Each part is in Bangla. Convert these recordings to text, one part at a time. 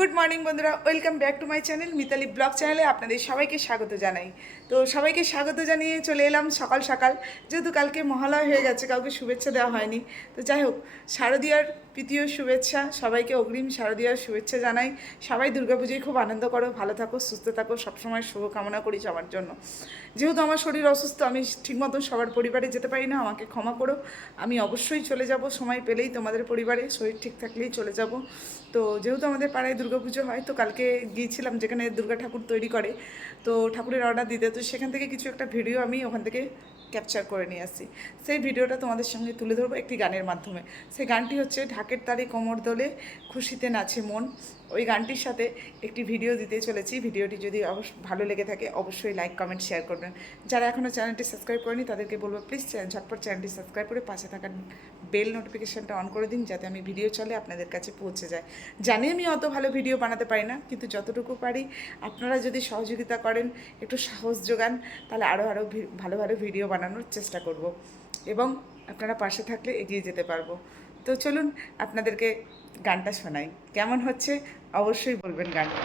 গুড মর্নিং বন্ধুরা, welcome back to my channel Mitali blog চ্যানেলে আপনাদের সবাইকে স্বাগত জানাই। তো সবাইকে স্বাগত জানিয়ে চলে এলাম সকাল সকাল, যেহেতু কালকে মহালয়া হয়ে গেছে, কাউকে শুভেচ্ছা দেওয়া হয়নি। তো যাই হোক, শারদীয়ার প্রীতীয় শুভেচ্ছা, সবাইকে অগ্রিম শারদীয়ার শুভেচ্ছা জানাই। সবাই দুর্গাপুজোয় খুব আনন্দ করো, ভালো থাকো, সুস্থ থাকো, সবসময় শুভকামনা করি সবার জন্য। যেহেতু আমার শরীর অসুস্থ, আমি ঠিক মতন সবার পরিবারে যেতে পারি না, আমাকে ক্ষমা করো। আমি অবশ্যই চলে যাব সময় পেলেই তোমাদের পরিবারে, শরীর ঠিক থাকলেই চলে যাব। তো যেহেতু আমাদের পাড়ায় দুর্গাপুজো হয়, তো কালকে গিয়েছিলাম যেখানে দুর্গা ঠাকুর তৈরি করে, তো ঠাকুরের অর্ডার দিতে, তো সেখান থেকে কিছু একটা ভিডিও আমি ওখান থেকে ক্যাপচার করে নিয়ে আসি। সেই ভিডিওটা তোমাদের সঙ্গে তুলে ধরবো একটি গানের মাধ্যমে। সেই গানটি হচ্ছে ঢাকের তারে কোমর দোলে, খুশিতে নাচে মন। ওই গানটির সাথে একটি ভিডিও দিতে চলেছি। ভিডিওটি যদি ভালো লেগে থাকে অবশ্যই লাইক কমেন্ট শেয়ার করবেন। যারা এখনও চ্যানেলটি সাবস্ক্রাইব করেনি তাদেরকে বলবো প্লিজ ঝটপট চ্যানেলটি সাবস্ক্রাইব করে পাশে থাকা বেল নোটিফিকেশানটা অন করে দিন, যাতে আমি ভিডিও চলে আপনাদের কাছে পৌঁছে যায়। জানি আমি অত ভালো ভিডিও বানাতে পারি না, কিন্তু যতটুকু পারি আপনারা যদি সহযোগিতা করেন, একটু সাহস যোগান, তাহলে আরও ভালো ভালো ভিডিও বানানোর চেষ্টা করব এবং আপনারা পাশে থাকলে এগিয়ে যেতে পারবো। তো চলুন আপনাদেরকে গানটা শোনাই। কেমন হচ্ছে অবশ্যই বলবেন গানটা।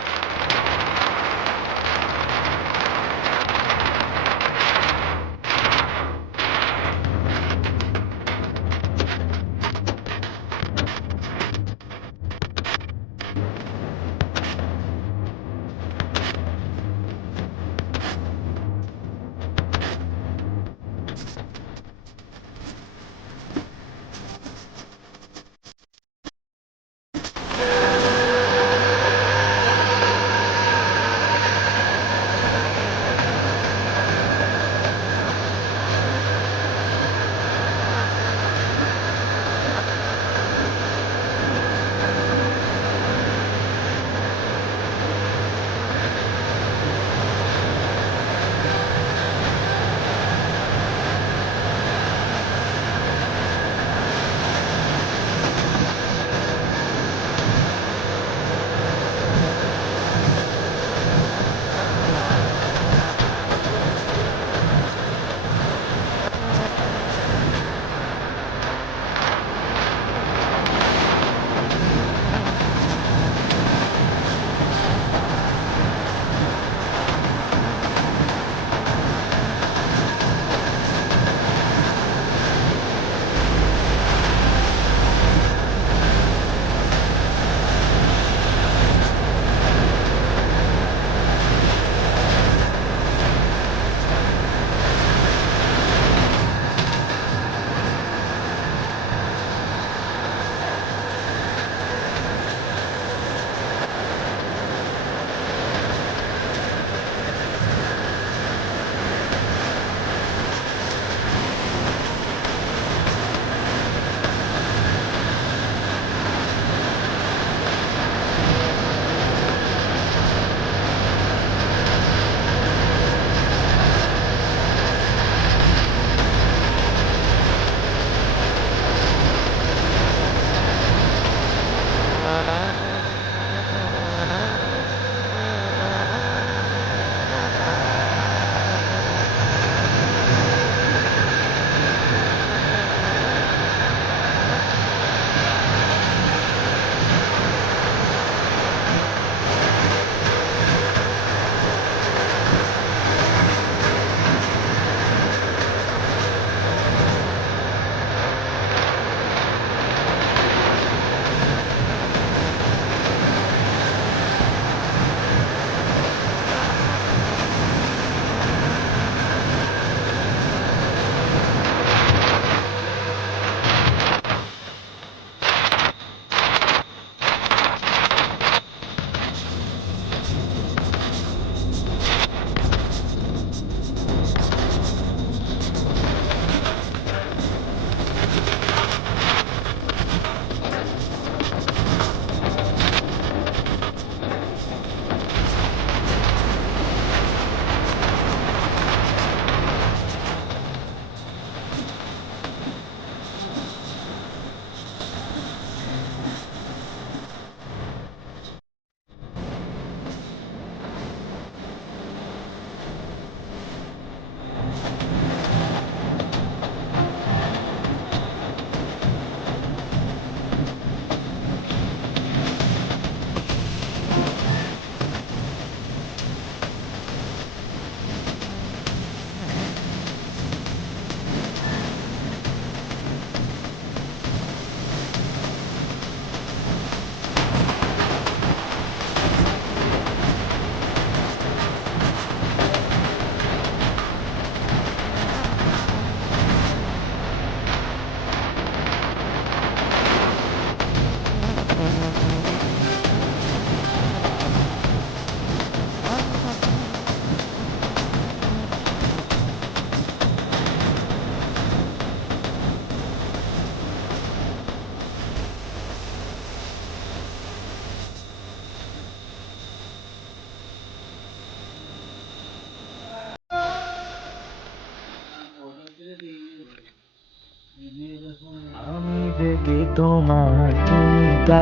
তোমার চিন্তা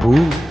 ভুল